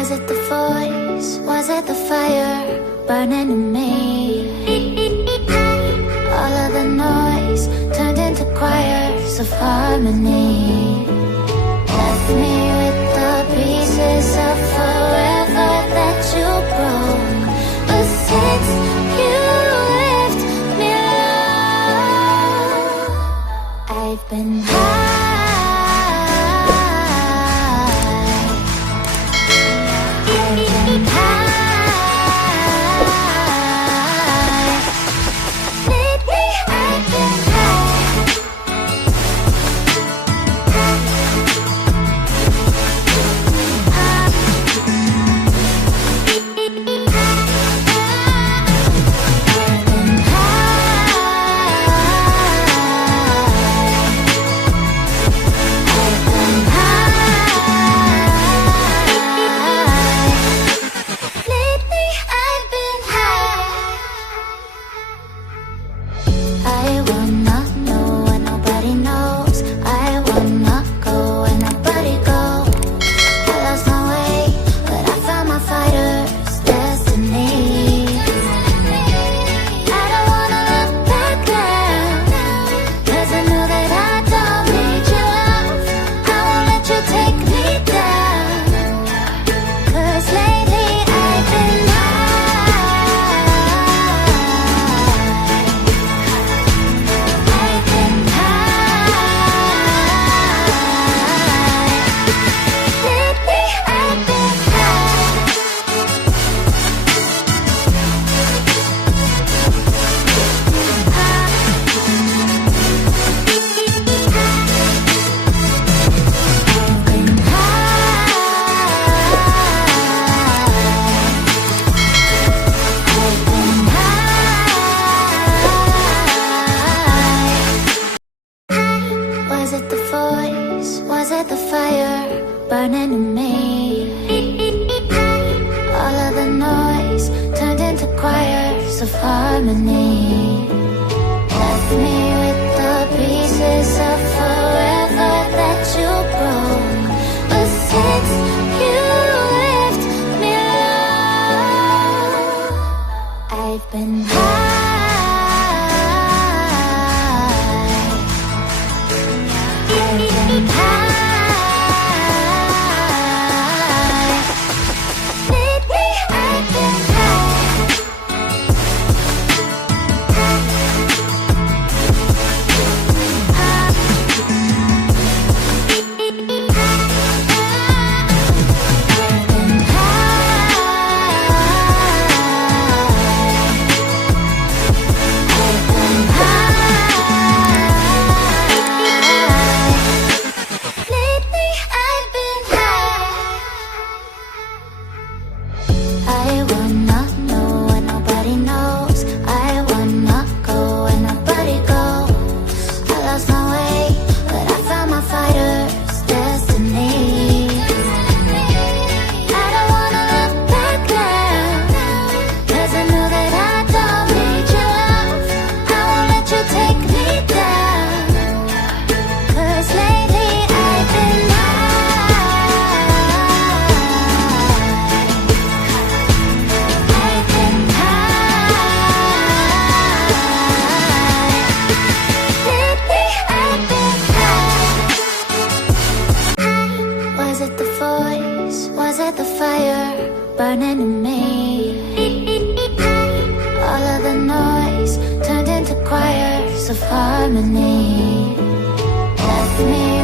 Was it the voice? Was it the fire burning in me? All of the noise turned into choirs of harmony. Left me with the pieces of forever that you broke. But since you left me low, I've been high. Was it the voice? Was it the fire burning in me? All of the noise turned into choirs of harmony. Left me with the pieces of forever that you broke. But since you left me low, I've been high. Burning in me. All of the noise turned into choirs of harmony. Left me